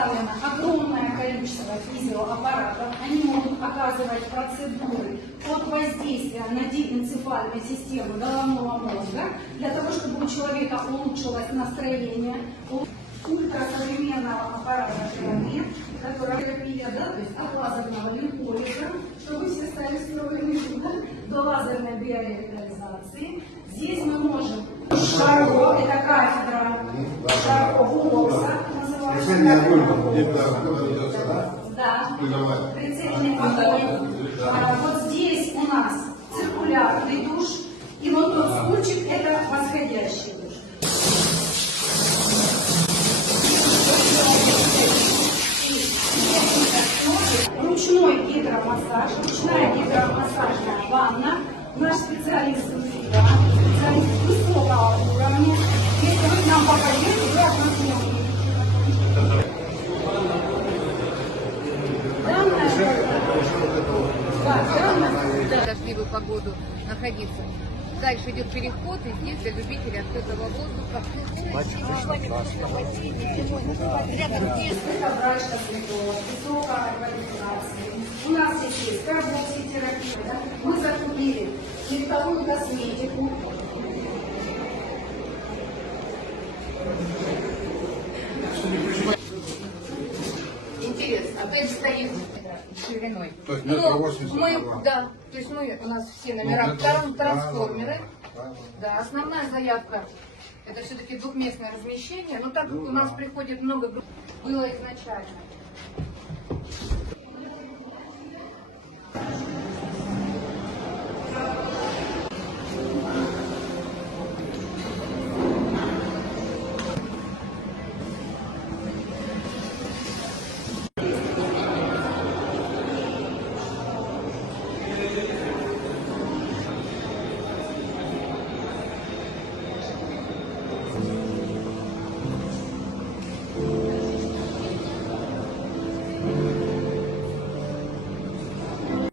представлено огромное количество физиоаппаратов. Они могут оказывать процедуры под воздействием на диэнцефальную систему головного мозга, для того, чтобы у человека улучшилось настроение. Ультрасовременного аппарата терапии, которая терапия, да, то есть от лазерного лимфолиза, чтобы все стали стройными, да, до лазерной биоревитализации. Здесь мы можем Шарко, это кафедра Шарко Волокса, называется. Да, прицельный огонь. Вот здесь у нас циркулярный душ, и вот тот стульчик это восходящий душ. Ручной гидромассаж, ручная гидромассажная ванна. Наш специалист специалист высокого уровня. Если вы к нам попадете, вы от нас не увидите. Дождливую погоду находиться. Дальше идет переход, и здесь для любителей открытого воздуха. У нас здесь есть карбокситерапия, да? Мы закупили лифтовую косметику. Интересно, опять стоит шириной. То есть метр 80 мы, да, то есть у нас все номера трансформеры. Да, основная заявка это все-таки двухместное размещение, но так как у нас приходит много групп, было изначально.